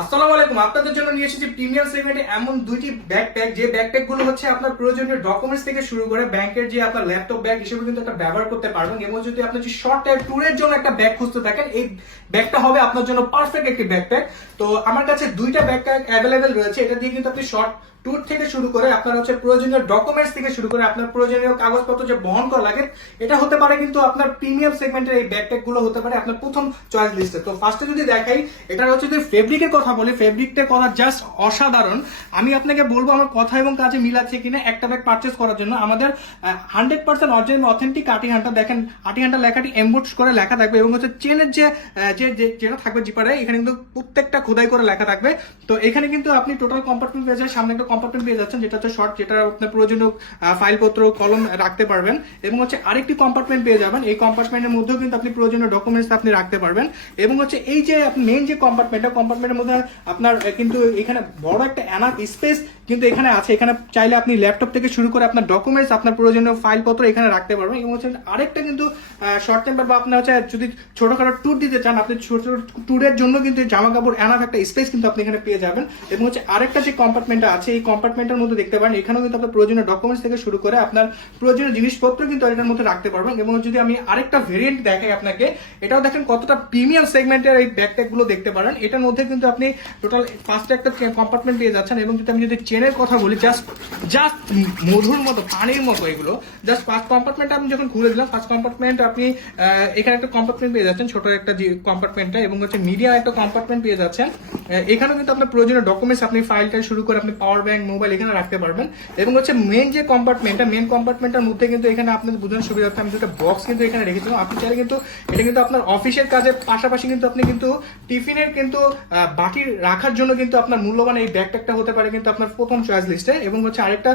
আসসালামু আলাইকুম। আপনাদের জন্য নিয়ে এসেছি প্রিমিয়াম সেগমেন্টে এমন দুইটি ব্যাকপ্যাক, যে ব্যাকপ্যাক গুলো হচ্ছে আপনার প্রয়োজনীয় ডকুমেন্টস থেকে শুরু করে ব্যাংকের যে আপনার ল্যাপটপ ব্যাগ হিসেবে কিন্তু একটা ব্যবহার করতে পারবেন। এবং যদি আপনি যে শর্ট টাইম ট্যুরের জন্য একটা ব্যাগ খুঁজতে থাকেন, এই ব্যাগটা হবে আপনার জন্য পারফেক্ট একটি ব্যাকপ্যাক। তো আমার কাছে দুইটা ব্যাকপ্যাক অ্যাভেলেবেল রয়েছে। এটা দিয়ে কিন্তু আপনি শর্ট ট্যুর থেকে শুরু করে আপনার হচ্ছে প্রয়োজনীয় ডকুমেন্টস থেকে শুরু করে আপনার প্রয়োজনীয় কাগজপত্র যে বহন করা লাগে, এটা হতে পারে কিন্তু আপনার প্রিমিয়াম সেগমেন্টের এই ব্যাকপ্যাক গুলো হতে পারে আপনার প্রথম চয়েস লিস্টে। তো ফার্স্টে যদি দেখাই, এটা হচ্ছে যদি ফেব্রিকের কথা বলি, ফেব্রিকটার কথা জাস্ট অসাধারণ। আমি আপনাকে বলবো আমার কথা এবং কাজে মিল আছে কিনা একটা ব্যাগ পারচেস করার জন্য। আমাদের 100% অরিজিনাল অথেন্টিক আটিহানটা দেখেন, আটিহানটা লেখাটি এমবোর্ড করে লেখা থাকবে এবং হচ্ছে চেনের যেটা থাকবে জিপারে, এখানে কিন্তু প্রত্যেকটা খোদাই করে লেখা থাকবে। তো এখানে কিন্তু আপনি টোটাল কম্পার্টমেন্ট পেয়ে যাবেন, সামনে একটা কম্পার্টমেন্ট পেয়ে যাচ্ছেন যেটা হচ্ছে শর্ট, যেটা আপনার প্রয়োজনীয় ফাইলপত্র কলম রাখতে পারবেন। এবং হচ্ছে আরেকটি কম্পার্টমেন্ট পেয়ে যাবেন, এই কম্পার্টমেন্টের মধ্যেও কিন্তু আপনি প্রয়োজনীয় ডকুমেন্টস আপনি রাখতে পারবেন। এবং হচ্ছে এই যে মেইন যে কম্পার্টমেন্টের মধ্যে আপনার কিন্তু এখানে বড় একটা এনাফ স্পেস কিন্তু এখানে আছে। এখানে চাইলে আপনি ল্যাপটপ থেকে শুরু করে আপনার ডকুমেন্টস, আপনার প্রয়োজনীয় ফাইলপত্র এখানে রাখতে পারবেন। এবং হচ্ছে আরেকটা কিন্তু শর্ট টেম্পার বা আপনার হচ্ছে যদি ছোটখাটো ট্যুর দিতে চান, আপনি ছোট ট্যুরের জন্য কিন্তু জামা কাপড় এনাফ একটা স্পেস কিন্তু আপনি এখানে পেয়ে যাবেন। এবং হচ্ছে আরেকটা যে কম্পার্টমেন্টটা আছে, এই কম্পার্টমেন্টের মধ্যে দেখতে পারেন এখানেও কিন্তু আপনার প্রয়োজনীয় ডকুমেন্টস থেকে শুরু করে আপনার প্রয়োজনীয় জিনিসপত্র কিন্তু এটার মধ্যে রাখতে পারবেন। এবং যদি আমি আরেকটা ভেরিয়েন্ট দেখাই আপনাকে, এটাও দেখেন কতটা প্রিমিয়াম সেগমেন্টের এই ব্যাকপ্যাক গুলো দেখতে পারেন। এটার মধ্যে কিন্তু আপনি টোটাল ফার্স্টে একটা কম্পার্টমেন্ট পেয়ে যাচ্ছেন। এবং যদি চেনের কথা বলি, জাস্ট মধুর মতো, পানির মতো এগুলো। জাস্ট ফার্স্ট কম্পার্টমেন্ট আমি যখন খুলে দিলাম, ফার্স্ট কম্পার্টমেন্ট আপনি এখানে একটা কম্পার্টমেন্ট পেয়ে যাচ্ছেন, ছোট একটা কম্পার্টমেন্টটা। এবং হচ্ছে মিডিয়া একটা কম্পার্টমেন্ট পেয়ে যাচ্ছেন। এখানেও কিন্তু আপনার প্রয়োজনীয় ডকুমেন্টস আপনি ফাইলটা শুরু করে আপনি পাওয়ার ব্যাংক, মোবাইল এখানে রাখতে পারবেন। এবং হচ্ছে মেন যে কম্পার্টমেন্টটা, মেন কম্পার্টমেন্টের মধ্যে কিন্তু এখানে আপনাদের বোঝানোর সুবিধা হচ্ছে আমি একটা বক্স কিন্তু এখানে রেখেছিলাম। আপনি চাইলে কিন্তু এটা কিন্তু আপনার অফিসের কাজের পাশাপাশি কিন্তু আপনি কিন্তু টিফিনের কিন্তু বাটি রাখার জন্য কিন্তু আপনার মূল্যবান এই ব্যাকপ্যাকটা হতে পারে কিন্তু আপনার প্রথম চয়েস লিস্টে। এবং হচ্ছে আরেকটা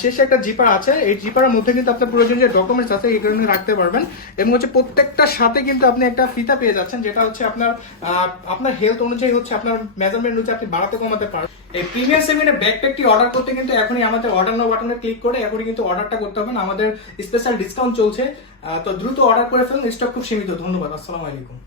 শেষে একটা জিপার আছে, এই জিপারের মধ্যে কিন্তু আপনার প্রয়োজনীয় যে ডকুমেন্টস আছে এগুলো রাখতে পারবেন। এবং হচ্ছে প্রত্যেকটার সাথে কিন্তু আপনি একটা ফিতা পেয়ে যাচ্ছেন, যেটা হচ্ছে আপনার হেলথ অনুযায়ী হচ্ছে আপনার মেজারমেন্ট অনুযায়ী আপনি বাড়াতে কমাতে পারবেন। এই প্রিমিয়াম সেগমেন্টের ব্যাকপ্যাকটি অর্ডার করতে কিন্তু এখনই আমাদের অর্ডার নাও বাটনে ক্লিক করে এখনই কিন্তু অর্ডারটা করতে হবে। আমাদের স্পেশাল ডিসকাউন্ট চলছে, তো দ্রুত অর্ডার করে ফেলুন, স্টক খুব সীমিত। ধন্যবাদ, আসসালামু আলাইকুম।